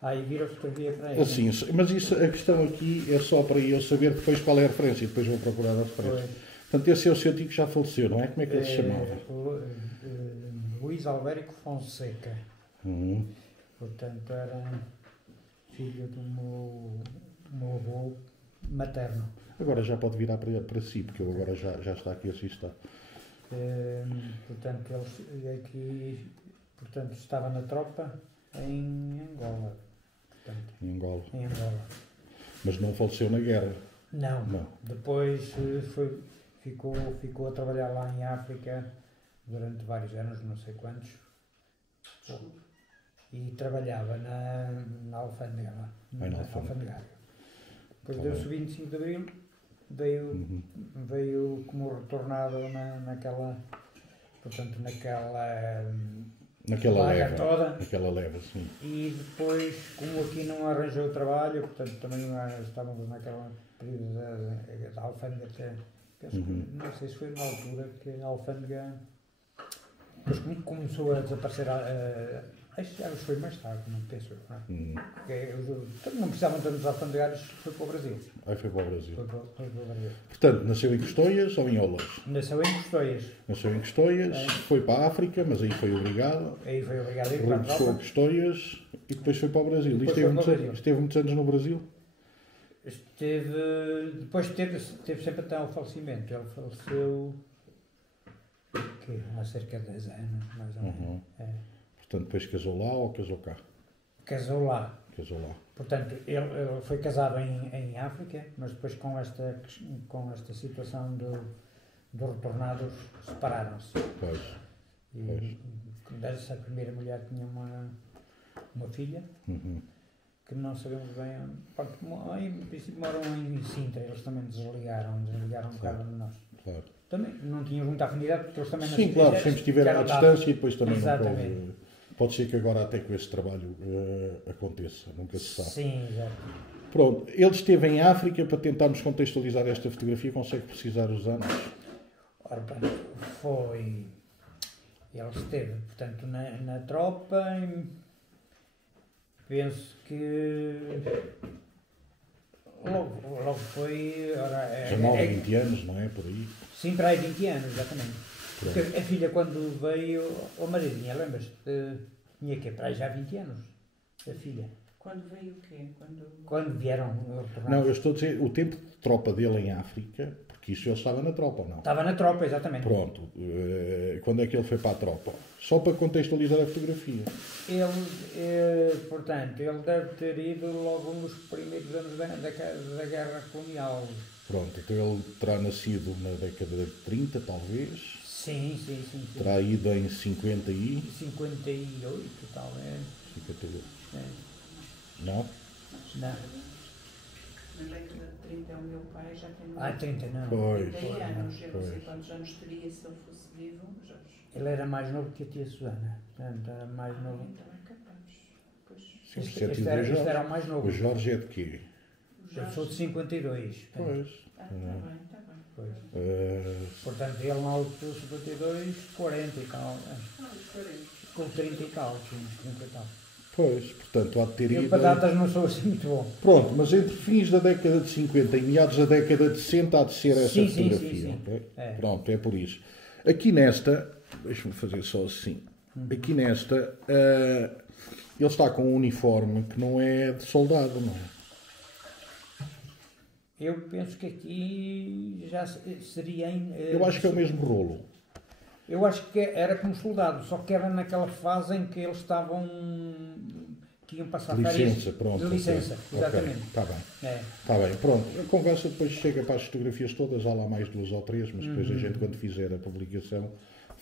Aí vira a fotografia para ele. Assim, mas isso, a questão aqui é só para eu saber depois qual é a referência e depois vou procurar a referência. Portanto, esse é o seu tio que já faleceu, não é? Como é que ele se chamava? Luís Albérico Fonseca. Portanto, era filho do meu avô materno. Agora já pode virar para si, porque ele agora já está aqui assistado. Portanto, ele aqui estava na tropa em Angola. Portanto, Em Angola. em Angola. Mas não faleceu na guerra? Não. Depois ficou a trabalhar lá em África durante vários anos, não sei quantos. E trabalhava na alfândega lá. Na alfândega. Depois deu-se o 25 de Abril, veio como retornado naquela vaga toda. Naquela leva, sim. E depois, como aqui não arranjou trabalho, portanto também estávamos naquela período da alfândega até. Não sei se foi na altura que a alfândega depois começou a desaparecer. Acho que foi mais tarde, não penso. Não precisavam tanto dos alfandegários, foi para o Brasil. Foi para o Brasil. Foi para o Brasil. Portanto, nasceu em Custóias ou em Olas? Nasceu em Custóias. Nasceu em Custóias, foi para a África, mas aí foi obrigado. Aí foi obrigado a ir para a regressou a Custóias e depois foi para o Brasil. Esteve muitos anos no Brasil? Depois teve sempre até ao falecimento. Ele faleceu há cerca de 10 anos, mais ou menos. Portanto, depois casou lá ou casou cá? Casou lá. Casou lá. Portanto, ele foi casado em África, mas depois com esta situação dos retornados separaram-se. Pois. E dessa primeira mulher tinha uma filha, que não sabemos bem onde. Em princípio moram em Sintra, eles também desligaram um bocado de nós. Claro. Também não tínhamos muita afinidade porque eles também não. Sim, claro, sempre estiveram à distância e depois também Exatamente. não pode ser que agora até com esse trabalho aconteça, nunca se sabe. Sim, exato. Pronto, ele esteve em África, para tentarmos contextualizar esta fotografia, consegue precisar os anos? Ora bem, ele esteve, portanto, na tropa, penso que logo foi... 19, 20 anos, não é? Por aí? Sim, para aí 20 anos, exatamente. Porque a filha, quando veio... Marizinha, lembras-te? Tinha que para aí já 20 anos, a filha. Quando veio o quê? Quando vieram retornar. Não, eu estou a dizer, o tempo de tropa dele em África, porque isso ele estava na tropa, ou não? Estava na tropa, exatamente. Pronto. Quando é que ele foi para a tropa? Só para contextualizar a fotografia. Portanto, ele deve ter ido logo nos primeiros anos da Guerra Colonial. Pronto, então ele terá nascido na década de 30, talvez. Sim. Terá ido em 50 e... 58, talvez. 58. Não? Na década de 30 o meu pai já tem... 30 não. 30 anos. Eu não sei quantos anos teria se ele fosse vivo, Jorge. Ele era mais novo que a tia Susana. Portanto, era mais novo. Então é capaz. Pois. Este era o mais novo. O Jorge é de quê? Eu sou de 52. Pois. Está bem. Pois. Portanto, ele na altura de 52, 40 e tal. 40. Com 30 e tal, 30 e tal. Pois, portanto, há de ter ido... Eu para datas não sou assim muito bom. Pronto, mas entre fins da década de 50 e meados da década de 60 há de ser essa fotografia. Sim. Okay? Pronto, é por isso. Aqui nesta, deixa-me fazer só assim, aqui nesta, ele está com um uniforme que não é de soldado, não é? Eu penso que aqui já seria eu acho que é o mesmo rolo. Eu acho que era como soldado, só que era naquela fase em que eles estavam... que iam passar férias. Pronto. De licença, okay. exatamente. Está bem. Está bem, pronto. A conversa depois chega para as fotografias todas, há lá mais 2 ou 3, mas depois a gente, quando fizer a publicação,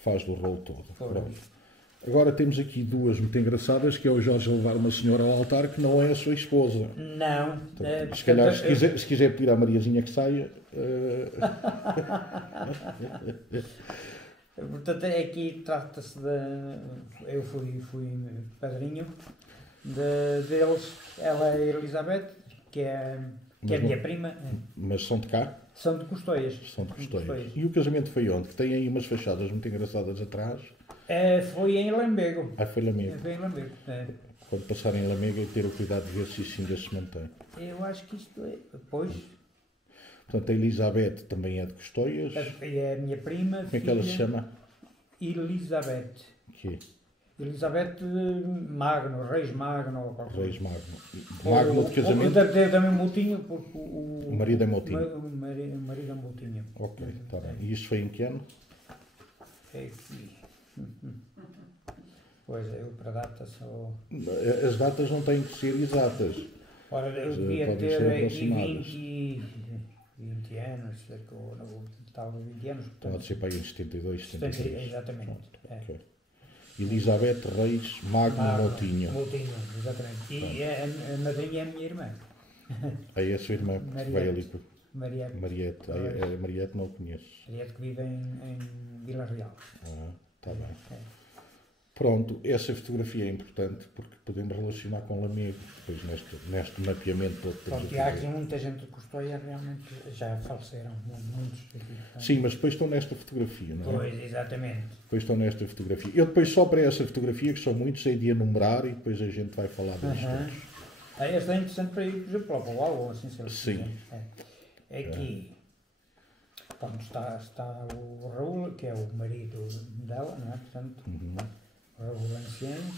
faz do rolo todo. Pronto. Agora temos aqui 2 muito engraçadas, que é o Jorge a levar uma senhora ao altar que não é a sua esposa. Não. Então, se calhar, se quiser pedir à Mariazinha que saia... Portanto, aqui trata-se de... Eu fui padrinho deles. Ela é a Elizabeth, que é a minha prima. Mas são de cá? São de Custóias. E o casamento foi onde? Que tem aí umas fachadas muito engraçadas atrás. Foi em Lamego. Foi em Lamego. Foi em Lamego. quando passarem em Lamego, ter o cuidado de ver se isso ainda se mantém. Eu acho que isto é. Pois. Portanto, a Elizabeth também é de Custóias. É a minha prima. Como é que ela se chama? Elizabeth. Que? Elizabeth Magno, Reis Magno. Ou qualquer Reis coisa. Magno. Magno de casamento. Deve ter também Moutinho, porque O marido é Moutinho. O marido é Moutinho. Ok, está bem. E isto foi em que ano? É aqui. Pois é, eu para data só. As datas não têm que ser exatas. Ora, eu devia podem ter ser aqui aproximadas. 20 anos, talvez 20 anos. Pode ser para aí em 72, 73. Exatamente. É. Ok. Elizabeth Reis Magno Moutinho. Moutinho, exatamente. E a madrinha é a minha irmã. Aí é a sua irmã que vai ali com Mariette. Mariette. A Mariette não a conheço. Mariette que vive em Vila Real. Está bem. É. Pronto, essa fotografia é importante porque podemos relacionar com Lamego, depois neste mapeamento todo. Pronto, e há aqui muita gente de Custóia, realmente já faleceram, muitos aqui. Sim, mas depois estão nesta fotografia, não é? Pois, exatamente. Depois estão nesta fotografia. Eu depois só para essa fotografia, que são muitos, sei de enumerar e depois a gente vai falar deles todos. Este é interessante para ir, por exemplo, para o álbum, assim, se eles Sim. quiserem. É. Aqui, pronto, está o Raul, que é o marido dela, não é? Portanto, Raul Anciano,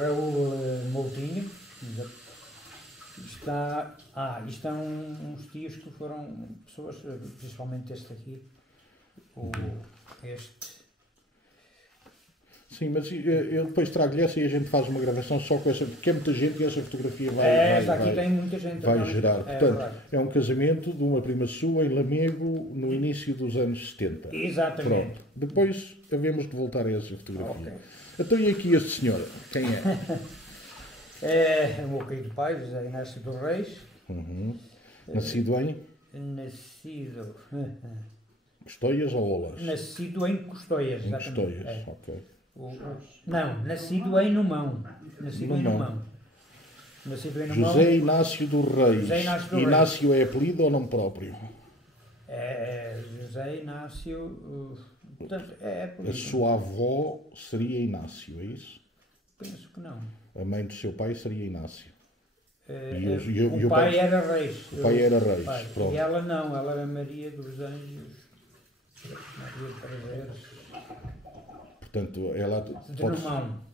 Raul Moutinho. Estão uns tios que foram pessoas, principalmente este aqui, este. Sim, mas eu depois trago-lhe essa e a gente faz uma gravação só com essa, porque é muita gente e essa fotografia vai tem muita gente. Vai gerar. Portanto, é um casamento de uma prima sua em Lamego no início dos anos 70. Exatamente. Pronto. Depois havemos de voltar a essa fotografia. Okay. Então e aqui este senhor? Quem é? É o meu querido pai, José Inácio dos Reis. Nascido em? Nascido... Custóias ou Olas? Nascido em Custóias, em exatamente. Custóias, ok. Não, nascido em Numão. Nascido em Numão. José Inácio dos Reis. José Inácio dos Inácio é apelido ou nome próprio? José Inácio... portanto, é apelido. A sua avó seria Inácio, é isso? Penso que não. A mãe do seu pai seria Inácio. O pai era Reis. O pai era Reis, pronto. E ela não, ela era Maria dos Anjos. Maria de Prazeres. Portanto, ela pode,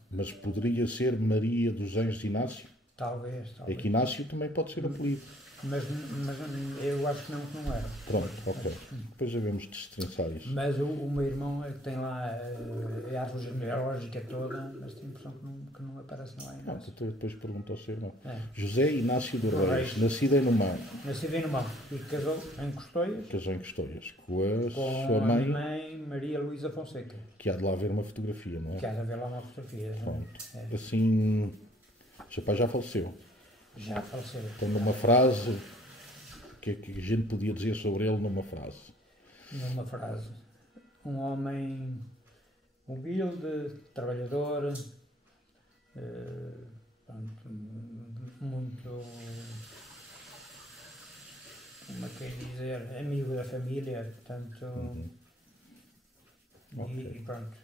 mas poderia ser Maria dos Anjos Inácio? Talvez. É que Inácio também pode ser apelido. Mas eu acho que não era. Pronto, ok. Depois devemos destrinçar isso. Mas o meu irmão tem lá a árvore genealógica toda, mas tenho a impressão que não aparece lá ainda. Então depois pergunto ao seu irmão. José Inácio dos Reis, nascido em Numão. Nascido em Numão. E casou em Custóias. Casou em Custóias. Com sua mãe. Mãe Maria Luísa Fonseca. Que há de lá haver uma fotografia, não é? Que há de haver lá uma fotografia. Pronto. Assim, o seu pai já faleceu. Já faleceu. Então, numa frase, o que é que a gente podia dizer sobre ele numa frase? Numa frase. Um homem humilde, trabalhador, muito, como é que é dizer, amigo da família, portanto, e pronto,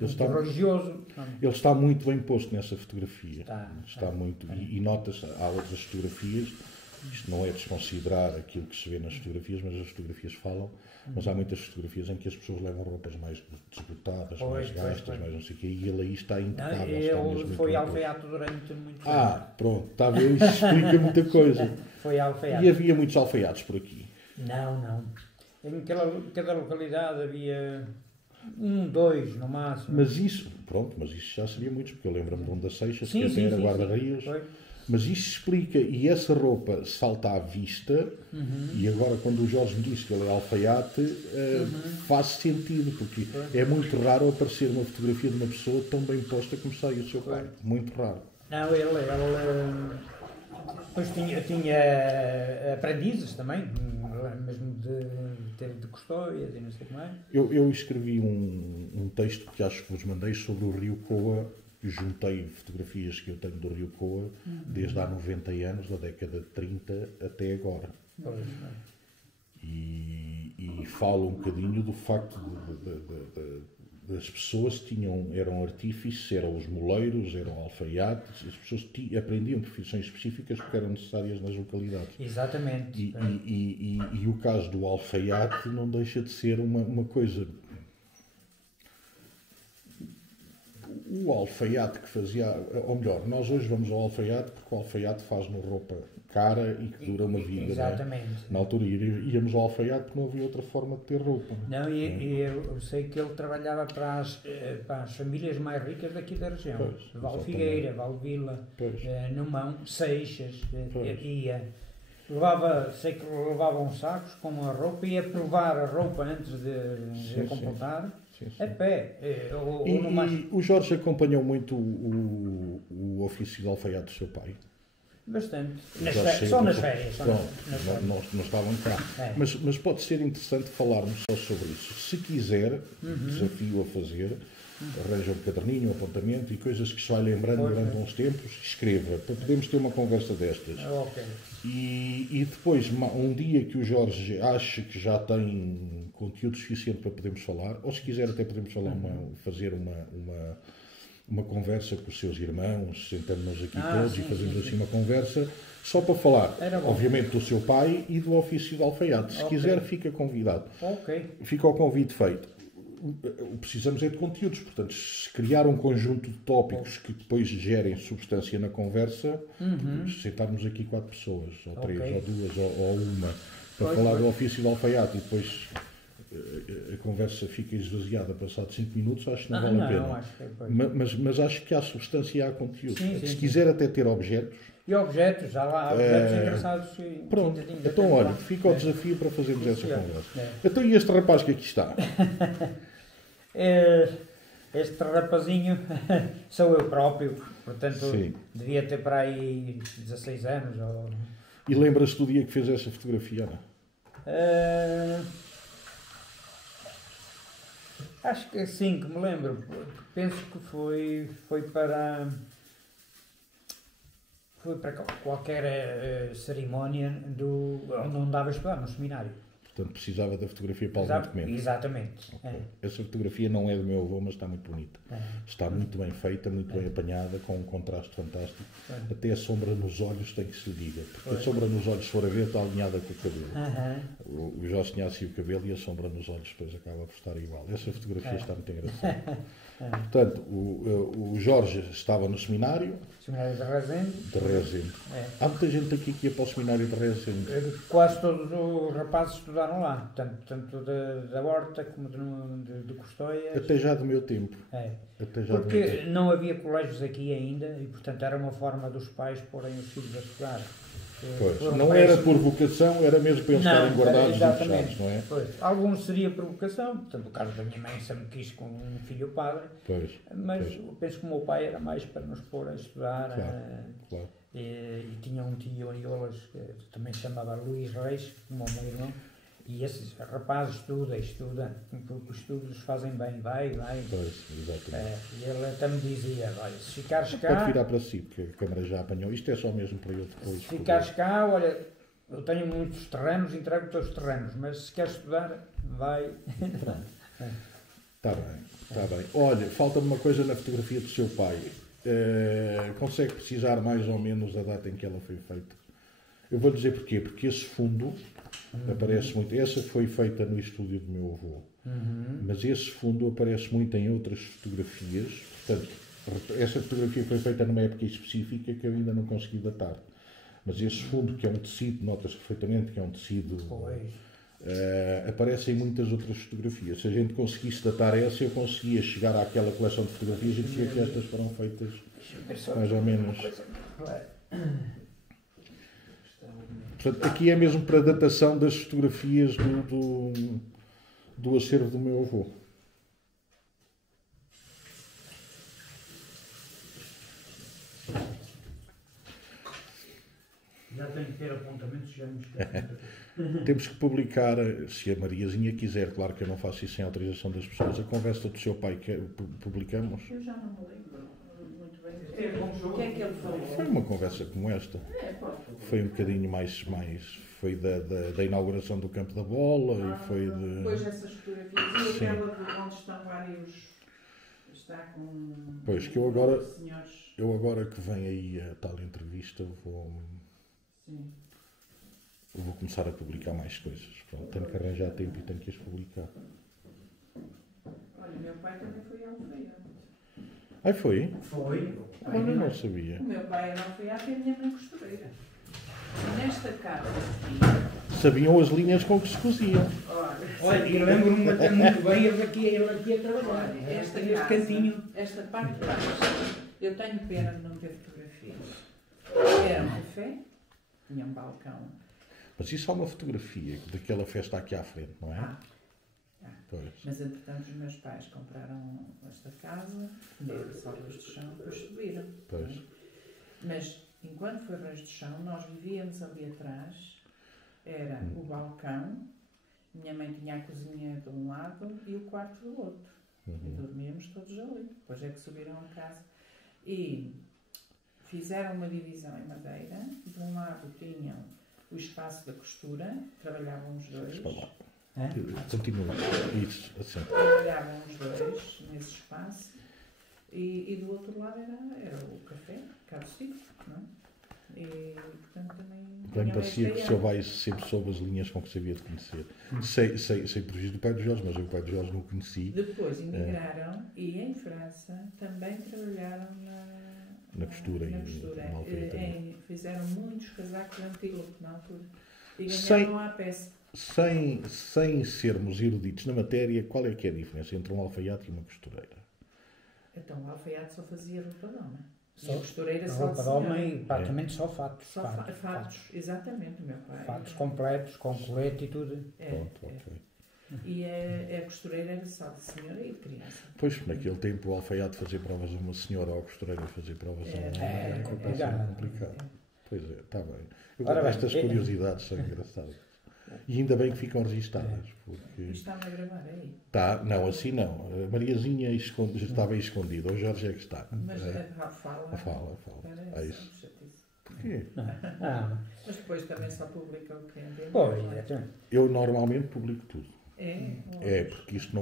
muito religioso. Ele está muito bem posto nessa fotografia. Está muito. E nota-se, há outras fotografias, isto não é desconsiderar aquilo que se vê nas fotografias, mas as fotografias falam, mas há muitas fotografias em que as pessoas levam roupas mais desbotadas, mais gastas, mais não sei o quê, e ele aí está impecável. Ele foi alfaiate durante muito tempo. Pronto, está a ver, isso explica muita coisa. Foi alfaiate. E havia muitos alfaiates por aqui? Não. Em cada localidade havia 1, 2 no máximo. Mas isso já seria muitos, porque eu lembro-me de um da Seixas, que até era guarda-rios. Mas isso explica, e essa roupa salta à vista, e agora quando o Jorge me disse que ele é alfaiate, faz sentido, porque é muito raro aparecer uma fotografia de uma pessoa tão bem posta como sai o seu pai. Muito raro. Não, ele depois tinha aprendizes também, mesmo de Custóias e não sei como é. Eu escrevi um texto que acho que vos mandei sobre o Rio Coa. Juntei fotografias que eu tenho do Rio Coa desde há 90 anos, da década de 30 até agora. E falo um bocadinho do facto as pessoas eram artífices, eram os moleiros, eram alfaiates, as pessoas aprendiam profissões específicas porque eram necessárias nas localidades. Exatamente. E o caso do alfaiate não deixa de ser uma coisa. O alfaiate que fazia, ou melhor, nós hoje vamos ao alfaiate porque o alfaiate faz-nos roupa cara e que dura uma vida. Exatamente. Não é? Na altura íamos ao alfaiate porque não havia outra forma de ter roupa. Não, e eu sei que ele trabalhava para as famílias mais ricas daqui da região. Pois, Val Figueira, Valvila, Numão, Seixas, ia. Sei que levavam sacos com a roupa e ia provar a roupa antes de completar. A pé. E o Jorge acompanhou muito o ofício de alfaiate do seu pai? Bastante. Só nas férias. Não estavam cá. Mas pode ser interessante falarmos só sobre isso. Se quiser, desafio a fazer, arranja um caderninho, um apontamento e coisas que se vai lembrando durante uns tempos, escreva, para podermos ter uma conversa destas. Okay. E depois, um dia que o Jorge ache que já tem conteúdo suficiente para podermos falar, ou se quiser até podemos falar fazer uma conversa com os seus irmãos, sentamos-nos aqui todos e fazemos assim uma conversa, só para falar, obviamente, do seu pai e do ofício de alfaiate. Se quiser, fica convidado. Fica o convite feito. Precisamos é de conteúdos, portanto, se criar um conjunto de tópicos que depois gerem substância na conversa, sentarmos aqui 4 pessoas, ou 3, ou 2, ou uma, para falar do ofício de alfaiate e depois a conversa fica esvaziada passados 5 minutos, acho que não vale a pena. Mas acho que há substância e há conteúdo. Se quiser até ter objetos. E objetos, já lá, objetos engraçados. Pronto, então olha, fica o desafio para fazermos essa conversa. Então e este rapaz que aqui está? Este rapazinho sou eu próprio, portanto devia ter para aí 16 anos. E lembra-se do dia que fez essa fotografia, Ana? Acho que sim, que me lembro. Penso que foi para qualquer cerimónia onde não dava a estudar, no seminário. Portanto, precisava da fotografia para algum documento. Exatamente. Essa fotografia não é do meu avô, mas está muito bonita. Está muito bem feita, muito bem apanhada, com um contraste fantástico. Até a sombra nos olhos tem que se lhe diga. Porque a sombra nos olhos, se for a ver, está alinhada com o cabelo. O Jorge tinha assim o cabelo e a sombra nos olhos depois acaba por estar igual. Essa fotografia está muito engraçada. Portanto, o Jorge estava no seminário. Seminário de Rezende. Há muita gente aqui que ia para o seminário de Rezende. Quase todos os rapazes estudaram lá, tanto da Horta como de Custóias. Até já do meu tempo. Porque não havia colégios aqui ainda e, portanto, era uma forma dos pais porem os filhos a estudar. Não era por vocação, era mesmo para eles estarem guardados e fechados, não é? Alguns seria por vocação, portanto, o caso da minha mãe sempre quis com um filho padre, mas penso que o meu pai era mais para nos pôr a estudar. Claro. E tinha um tio em Olas que também se chamava Luís Reis, como o meu irmão, e esses rapazes estuda, porque os estudos fazem bem, vai. Exatamente. E ele até me dizia, olha, se ficares cá... Pode virar para si, porque a câmara já apanhou. Isto é só mesmo para eu depois... Se ficares cá, olha, eu tenho muitos terrenos, entrego os teus terrenos, mas se queres estudar, vai... Está bem. Olha, falta-me uma coisa na fotografia do seu pai. Consegue precisar mais ou menos da data em que ela foi feita? Eu vou dizer porquê. Porque esse fundo aparece muito. Essa foi feita no estúdio do meu avô. Mas esse fundo aparece muito em outras fotografias. Portanto, essa fotografia foi feita numa época específica que eu ainda não consegui datar. Mas esse fundo, que é um tecido, notas perfeitamente que é um tecido... aparece em muitas outras fotografias. Se a gente conseguisse datar essa, eu conseguia chegar àquela coleção de fotografias e dizer que estas foram feitas mais ou menos. Portanto, aqui é mesmo para a datação das fotografias do acervo do meu avô. Já tenho que ter apontamentos, Temos que publicar, se a Mariazinha quiser, claro que eu não faço isso sem autorização das pessoas, a conversa do seu pai que publicamos. Eu já não me lembro muito bem. O que é que ele falou? Foi uma conversa como esta. Foi um bocadinho mais foi da inauguração do Campo da Bola e foi de... Depois essas fotografias e aquela de onde estão vários... já com Pois, que eu senhores. agora que vem aí a tal entrevista, Sim. vou começar a publicar mais coisas. Pronto, tenho que arranjar tempo e tenho que as publicar. Olha, meu pai também foi alfaiate. Aí foi? Foi. Olha, não sabia. O meu pai era alfaiate e a minha mãe costureira. E nesta casa aqui, Sabiam as linhas com que se coziam. Olha, eu lembro-me muito bem ele aqui a trabalhar. olha, esta Este casa, cantinho. esta parte de baixo, eu tenho pena de não ter fotografias. Era um café, tinha um balcão. Mas isso é uma fotografia daquela festa aqui à frente, não é? Ah, Pois. mas entretanto os meus pais compraram esta casa, era só arroz de chão, depois subiram. Pois. Mas enquanto foi arroz de chão, nós vivíamos ali atrás, era o balcão, minha mãe tinha a cozinha de um lado e o quarto do outro. E dormíamos todos ali. Depois é que subiram a casa. E fizeram uma divisão em madeira. De um lado tinham o espaço da costura, trabalhavam os dois. Continua. Isso, assim. Trabalhavam os dois nesse espaço. E do outro lado era o café, cá do sítio, não é? E, portanto, também... Bem parecia que o seu pai sempre soube as linhas com que se havia de conhecer. Sei prejuízo do pai do Jorge, mas eu o pai do Jorge não o conheci. Depois emigraram e em França também trabalharam Na costura. Na Na costura. alfaiataria. Fizeram muitos casacos antílope na altura. E Sem- ganharam à peça. Sem sermos eruditos na matéria, qual é que é a diferença entre um alfaiate e uma costureira? Então o alfaiate só fazia roupa de homem. Só E a costureira só roupa de de homem, praticamente só fatos. Só fatos, exatamente, o meu pai. Fatos completos, com colete e tudo. Pronto, ok. E a costureira era só de senhora e de criança. Pois, naquele tempo o alfaiate fazer provas a uma senhora ou a costureira fazer provas a um homem era complicado. Pois é, está bem. Ora bem, Estas curiosidades são engraçadas. E ainda bem que ficam registadas. Porque... Isto está-me a gravar aí. Tá, não, assim não. A Mariazinha estava aí escondida. O Jorge é que está. Mas fala. Fala. É isso. Chatice. Porquê? Mas depois também só publica o que entende. Pois, exatamente. Eu normalmente publico tudo. É, Porque isto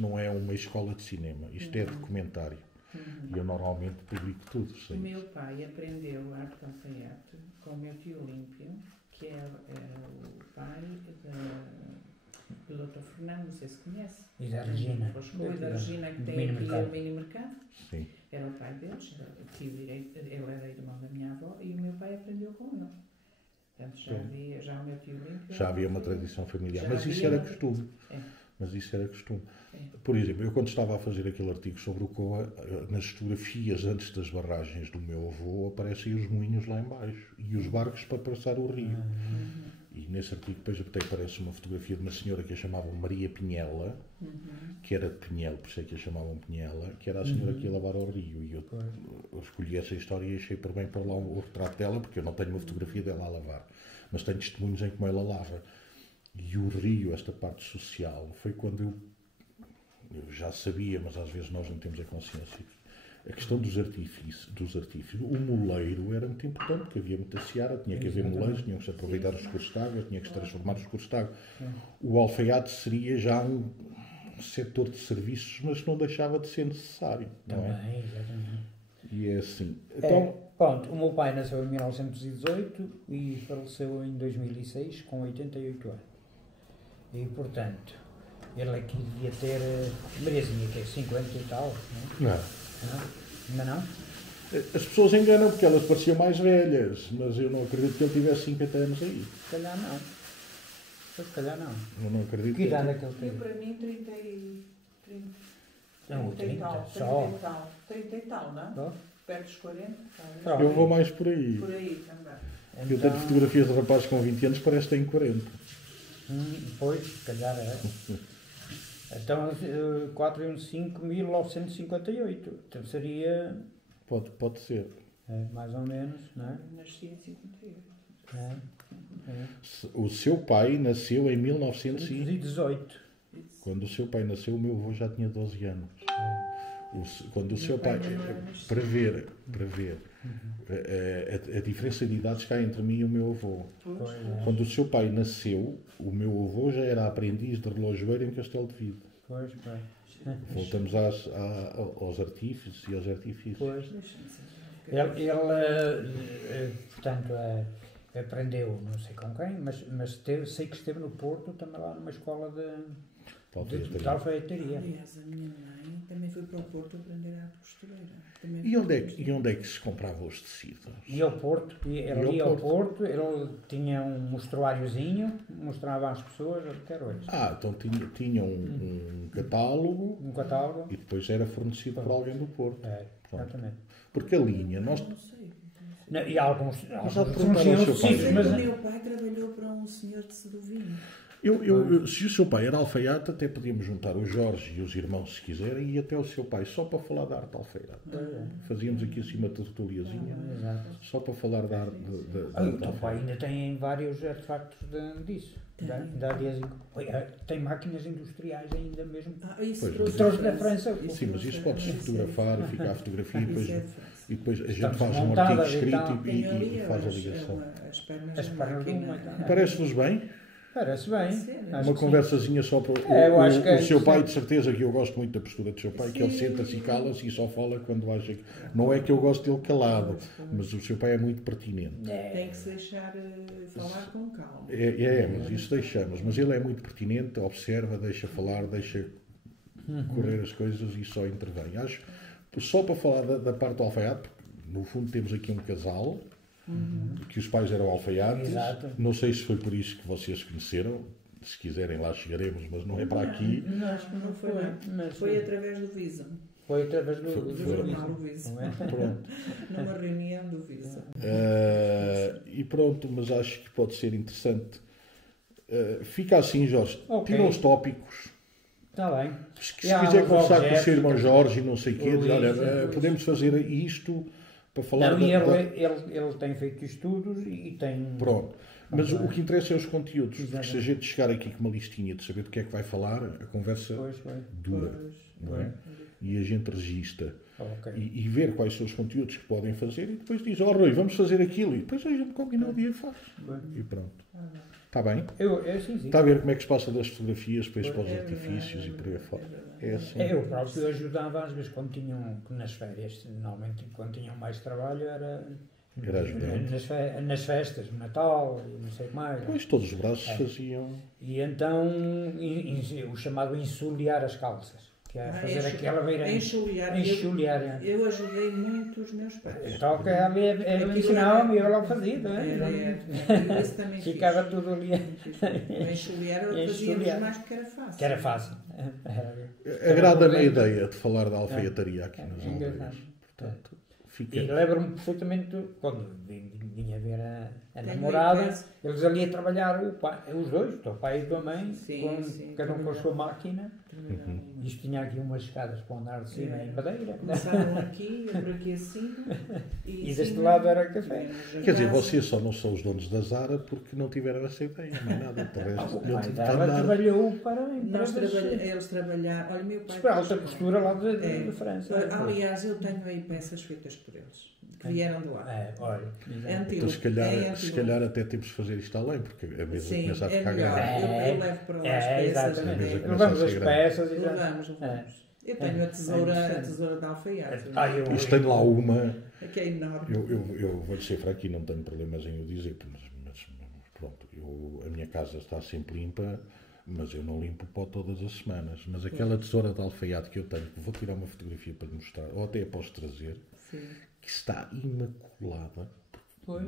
não é uma escola de cinema. Isto é documentário. E eu normalmente publico tudo. O Sim. meu pai aprendeu arte de alfaiate com o meu tio Olímpio, que é o pai do Dr. Fernando, não sei se conhece. E da Regina. E da Regina, que Do tem mini aqui mercado. o mini mercado. Sim. Era o pai deles, era o tio direito, ele era irmão da minha avó, e o meu pai aprendeu com ele. Portanto, já o meu tio Olímpio... Já havia uma tradição familiar. Já Mas isso havia era uma- costume. É. Mas isso era costume. É. Por exemplo, eu quando estava a fazer aquele artigo sobre o Coa, nas fotografias antes das barragens do meu avô, aparecem os moinhos lá em baixo e os barcos para passar o rio. E nesse artigo depois até aparece uma fotografia de uma senhora que a chamavam Maria Pinhela, que era de Pinhel, por isso é que a chamavam Pinhela, que era a senhora que ia lavar ao rio. E eu escolhi essa história e achei por bem pôr lá o retrato dela, porque eu não tenho uma fotografia dela a lavar, mas tenho testemunhos em como ela lava. E o rio, esta parte social, foi quando eu já sabia, mas às vezes nós não temos a consciência. A questão dos artífices. O moleiro era muito importante, porque havia muita seara, tinha que haver moleiros, tinham que se aproveitar os recursos de água, tinha que se transformar os recursos de água. O alfaiate seria já um setor de serviços, mas não deixava de ser necessário. Não é? Também, exatamente. E é assim. Então, Pronto, o meu pai nasceu em 1918 e faleceu em 2006 com 88 anos. E, portanto, ele aqui devia ter, Mariazinha, que é 50 e tal, não é? não. Ainda não? As pessoas enganam porque elas pareciam mais velhas, mas eu não acredito que ele tivesse 50 anos aí. Se calhar não. Se calhar não. Eu não acredito. Que idade é que ele E teve? para mim, 30 e... 30 Não, e 30, tal, só. 30 e tal. 30 e tal, não? Só? Perto dos 40, talvez. Pronto. Eu vou mais por aí. Por aí também. Eu tenho fotografias de rapazes com 20 anos que parece que têm 40. Pois, se calhar é. Então, 415, 1958. Então seria, Pode ser. mais ou menos, não é? Nasci em 58. O seu pai nasceu em 1918. 18. Quando o seu pai nasceu, o meu avô já tinha 12 anos. Quando o seu pai... Para ver a diferença de idades que há entre mim e o meu avô. Pois é. Quando o seu pai nasceu, o meu avô já era aprendiz de relojoeiro em Castelo de Vide. Pois. Voltamos aos artífices e aos artifícios. Pois. Deixa-me ser. Ele portanto, aprendeu, não sei com quem, mas sei que esteve no Porto, também lá numa escola de alfaiataria. Aliás, a minha mãe também foi para o Porto aprender arte costureira. E onde é que se comprava os tecidos? E ao Porto, ele ia ao Porto, ele tinha um mostruáriozinho, mostrava às pessoas o que era hoje. Então tinha um catálogo. Um catálogo. E depois era fornecido por alguém do Porto. Exatamente. Porque a linha, nós... Não sei. Não, e alguns já perguntaram ao seu pai. Mas o meu pai trabalhou para um senhor de Sedovinho. Se o seu pai era alfaiate, até podíamos juntar o Jorge e os irmãos, se quiserem, e até o seu pai, só para falar da arte alfaiate. Fazíamos aqui assim uma tertuliazinha, só para falar da arte o teu pai ainda tem vários artefactos disso. Tem máquinas industriais ainda mesmo. Isso trouxe da França. Sim, mas isso pode-se fotografar, fica a fotografia e depois a gente Estamos faz um montadas artigo e tal. escrito e faz a ligação. As pernas de uma Parece-vos bem? Parece bem. Uma conversazinha só para o seu pai, de certeza que eu gosto muito da postura do seu pai, que ele senta-se e cala-se e só fala quando acha que... Não é que eu gosto dele calado, mas o seu pai é muito pertinente. Tem que se deixar falar com calma. Mas isso deixamos. Mas ele é muito pertinente, observa, deixa falar, deixa correr as coisas e só intervém. Acho, só para falar da parte do alfaiate, no fundo temos aqui um casal... que os pais eram alfaiates. Exato. Não sei se foi por isso que vocês conheceram. Se quiserem lá chegaremos, mas não é para aqui. Não, acho que não foi bem. Foi através do Visum. Foi através do jornal Visum. Pronto. Numa reunião do Visum. E pronto, mas acho que pode ser interessante. Fica assim, Jorge. Tira os tópicos. Está bem. Se quiser conversar com o seu irmão Jorge e não sei o quê, podemos fazer isto... para falar ele tem feito estudos e tem... Pronto. Mas o que interessa é os conteúdos. Porque se a gente chegar aqui com uma listinha de saber do que é que vai falar, a conversa dura. Não é? E a gente registra. E ver quais são os conteúdos que podem fazer e depois diz, Rui, vamos fazer aquilo. E depois a gente combina o dia e faz. E pronto. Está bem? Está a ver como é que se passa das fotografias depois para os artifícios e por aí fora. É assim. Eu próprio ajudava às vezes quando tinham, nas férias, normalmente quando tinham mais trabalho era nas festas, Natal e não sei o que mais. Pois todos os braços faziam. E então o chamado ensolear as calças. Que é fazer aquela beira. Enxuliar. Eu ajudei muito os meus pais. Então que ele ensinava-me e eu logo fazia, não é? Ficava tudo ali. Enxuliar eu fazia mais porque era fácil. Que era fácil. Agrada-me a ideia de falar da alfaiataria aqui nas aldeias. Portanto, e lembro-me perfeitamente quando vinha ver a namorada, eles ali a trabalhar, os dois, o teu pai e a tua mãe, cada um com a sua máquina. Isto tinha aqui umas escadas para andar de cima em madeira. Começaram aqui, por aqui assim. E deste lado era café. Quer dizer, vocês só não são os donos da Zara porque não tiveram essa ideia, mais nada. Ela trabalhou para eles trabalharam. Olha, meu pai. Para a alta costura lá de França. Aliás, eu tenho aí peças feitas por eles, que vieram de lá. Então, se calhar até temos de fazer isto além, porque a mesa começa a ficar grande. Eu levo para lá as peças. Levamos as peças. Levamos. Eu tenho a tesoura de alfaiate. Isto tem lá uma. Que é enorme. Eu vou-lhe ser franco e não tenho problemas em o dizer, mas pronto, a minha casa está sempre limpa, mas eu não limpo o pó todas as semanas. Mas aquela tesoura de alfaiate que eu tenho, que vou tirar uma fotografia para lhe mostrar, ou até a posso trazer, que está imaculada.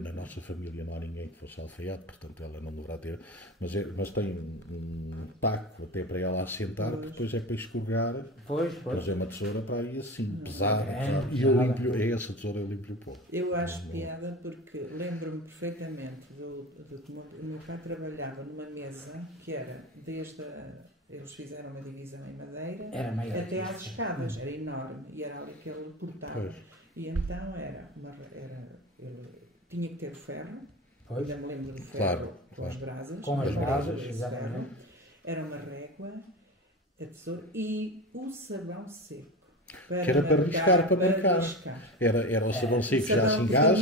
Na nossa família não há ninguém que fosse alfaiate, portanto ela não deverá ter, mas tem um taco até para ela assentar, porque depois é para escorregar, mas é uma tesoura para ir assim, pesada, e eu limpo, essa tesoura eu limpo o pó. Eu acho piada porque lembro-me perfeitamente o meu pai trabalhava numa mesa que era eles fizeram uma divisão em madeira até às escadas, era enorme, e era ali que ele cortava. E então tinha que ter o ferro, ainda me lembro do ferro com as brasas. Com as brasas, exatamente. Era uma régua, a tesoura e o sabão seco. Que era para riscar, para marcar. Era o sabão seco já sem gás.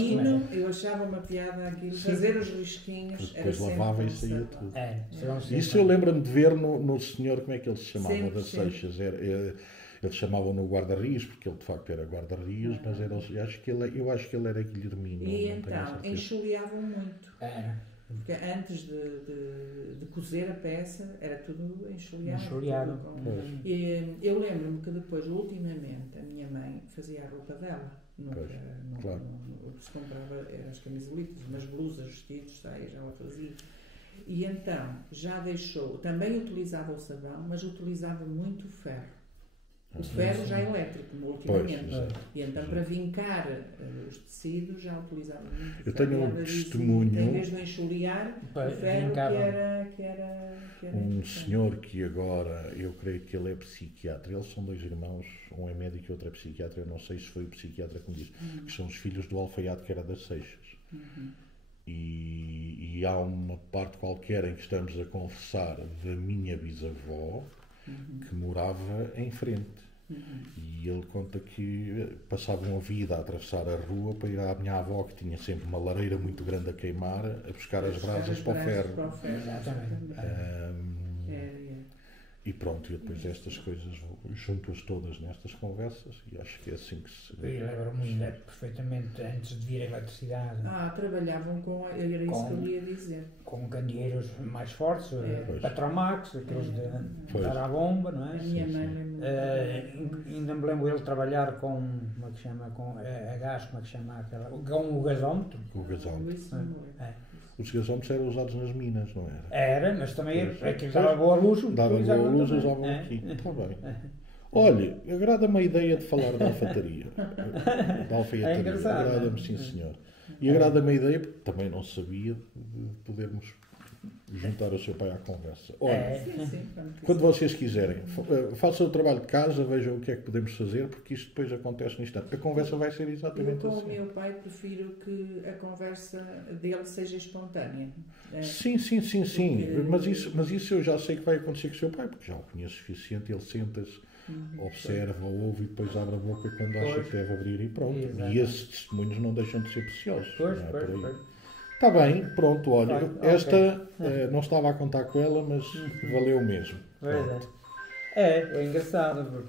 Eu achava uma piada aquilo, fazer os risquinhos. Depois lavava e saía tudo. Isso Sim. eu lembro-me de ver no senhor, como é que ele se chamava, Sim, das sim. Seixas. Eles chamavam-no guarda-rios, porque ele de facto era guarda-rios, mas eu acho que ele era Guilhermino. E não tenho a então, certeza. enxoliavam muito. Era. Porque antes de cozer a peça, era tudo enxoliado. Enxoliado. Tudo E eu lembro-me que depois, ultimamente, a minha mãe fazia a roupa dela. Pois, claro. O que se comprava eram as camisolitas, mas blusas, vestidos, saias, ela fazia. E então, já deixou, também utilizava o sabão, mas utilizava muito o ferro. O ferro já é elétrico, ultimamente. Pois, e então, para vincar os tecidos, já utilizava muito Eu ferro. tenho E um ela dizia, testemunho. em vez de enxoliar, o ferro que era Um importante. senhor que agora, eu creio que ele é psiquiatra, eles são dois irmãos, um é médico e outro é psiquiatra, eu não sei se foi o psiquiatra que me disse, que são os filhos do alfaiate que era das Seixas. E há uma parte qualquer em que estamos a conversar da minha bisavó, que morava em frente. E ele conta que passavam a vida a atravessar a rua para ir à minha avó, que tinha sempre uma lareira muito grande a queimar, a buscar as brasas para o ferro. Exatamente. E pronto, e depois estas coisas junto-as todas nestas conversas, e acho que é assim que se vê. E lembro-me perfeitamente, antes de vir a eletricidade, Trabalhavam com, era isso que eu ia dizer. com candeeiros mais fortes, Pois. Petromax, aqueles de Pois. dar à bomba, não A é? minha mãe lembra-me. Ainda me lembro ele trabalhar com, como é que chama, com a gás, como é que chama aquela, com o gasómetro. O gasómetro. Isso não me lembro. Os gasómetros eram usados nas minas, não era? Era, mas também Pois. aquilo dava boa luz. Dava boa utilizavam luz, também. usavam aqui. Está bem. Olha, agrada-me a ideia de falar da alfataria. Da alfaiataria. É engraçado, Agrada-me, não é? sim, senhor. E agrada-me a ideia, porque também não sabia, de podermos juntar o seu pai à conversa. Olha, Sim, quando vocês quiserem, façam o trabalho de casa, vejam o que é que podemos fazer, porque isto depois acontece no instante. A conversa vai ser Eu, exatamente com o assim. meu pai, prefiro que a conversa dele seja espontânea. Sim. Porque- Mas isso eu já sei que vai acontecer com o seu pai, porque já o conheço o suficiente. Ele senta-se, observa, ouve e depois abre a boca quando acha Pois. que deve abrir e pronto. Exato. E esses testemunhos não deixam de ser preciosos. Pois, não é pois, por aí. pois. Está bem, pronto, olha. Ok. Esta não estava a contar com ela, mas valeu mesmo. Pois Pronto. é. É engraçado, porque